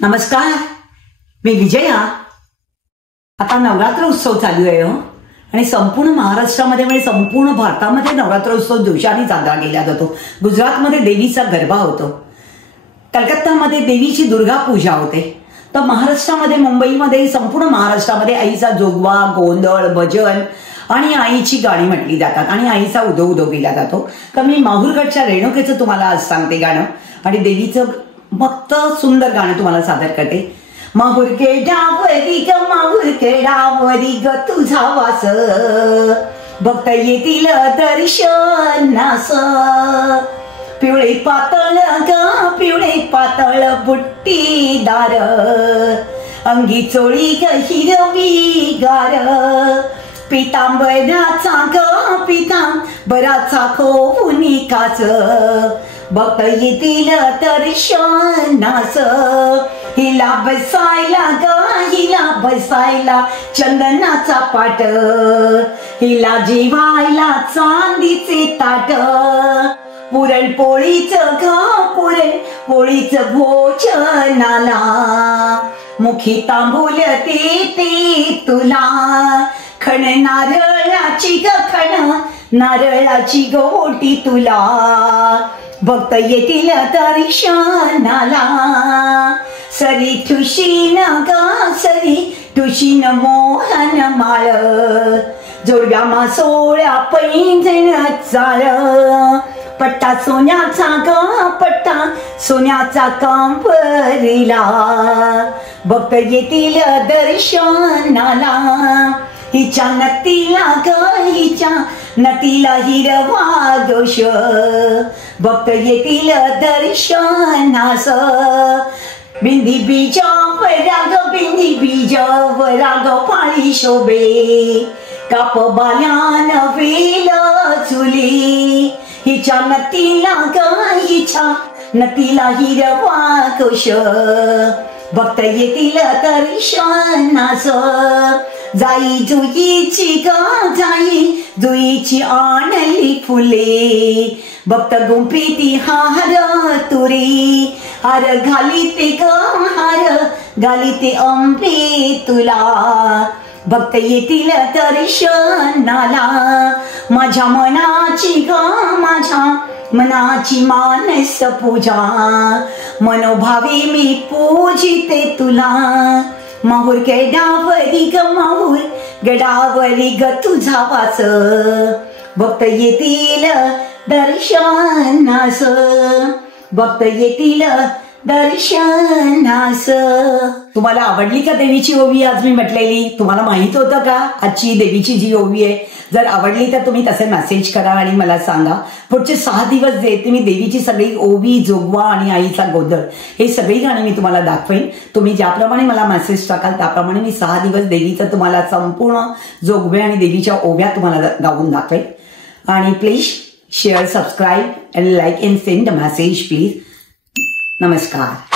नमस्कार, मी विजया। आता नवरात्र उत्सव चालू आहे आणि संपूर्ण महाराष्ट्रामध्ये म्हणजे संपूर्ण भारतामध्ये नवरात्र उत्सव जोशाने साजरा केला जातो। गुजरातमध्ये देवीचा गरबा होतो, कलकत्तामध्ये देवीची दुर्गा पूजा होते, तर महाराष्ट्रामध्ये मुंबईमध्ये संपूर्ण महाराष्ट्रामध्ये आईचा जोगवा, गोंधळ, भजन आणि आईची गाणी म्हटली जातात आणि आईचा उदो उदो केला जातो। तर मी माहूरगडच्या रेणुकेचं तुम्हाला आज सांगते गाणं आणि देवीचं मस्त सुंदर गाणं तुम्हाला सादर करते। माहूरखेडावरी ग, माहूरखेडावरी ग तुझा वास, भक्त येतील दर्शनास। पिवळे पातळ ग, पिवळे पातळ बुट्टीदार, अंगी चोळी ग हिरवी गार, पितांबराचा ग पितांबराचा खोवुनी काच, भक्त येतील दर्शनास। हिला बसायला ग, हिला बसायला चंदनाचा पाट, हिला जेवायला चांदीचे ताट, पुरणपोळीचं ग पुरणपोळीचं भोजनाला, मुखी तांबूल देते तुला, खण नारळाची ग खण नारळाची गोटी तुला, भक्त येतील दर्शनाला। सरी ठुशीन ग सरी ठुशीन मोहन माळ, जोडव्या मासोळ्या पैंजण चाळ, पट्टा सोन्याचा ग पट्टा सोन्याचा कांबरीला, भक्त येतील दर्शनाला। हिच्या नतीला ग हिच्या नतीला हिरवा दोष, भक्त येतील दर्शनास। बिंदी बीजावरा ग बिंदी बीजावरा ग पाळी शोभे, काप बाल्यान वेल चुली, हिच्या नतीला ग हिच्या नतीला हिरवा दोष, भक्त येतील दर्शनास। जाई जुईची ग जाई जुईची आणली फुले, भक्त गुंफीती हार तुरी, हार घालीते ग हार घालीते अंबे तुला, भक्त येतील दर्शनाला। माझ्या मनाची ग माझ्या मनाची मानस पूजा, मनोभावे मी पूजिते तुला। माहूरखेडावरी ग माहूरगडावरी ग तुझा वास, भक्त येतील दर्शनास, भक्त येतील दर्शनास। तुम्हाला आवडली का देवीची ओवी आज मी म्हटलेली? तुम्हाला माहित होतं का आजची देवीची जी ओवी आहे? जर आवडली तर तुम्ही तसे मेसेज करा आणि मला सांगा। पुढचे 6 दिवस जे ते मी देवीची सगळी ओवी, जोगवा आणि आईचा गोंधळ हे सगळी गाणी मी तुम्हाला दाखवेन। तुम्ही ज्याप्रमाणे मला मेसेज टाकाल त्याप्रमाणे मी 6 दिवस देवीचं तुम्हाला संपूर्ण जोगवे आणि देवीच्या ओव्या तुम्हाला गाऊन दाखवेन। आणि please share, subscribe and like and send a message please. नमस्कार।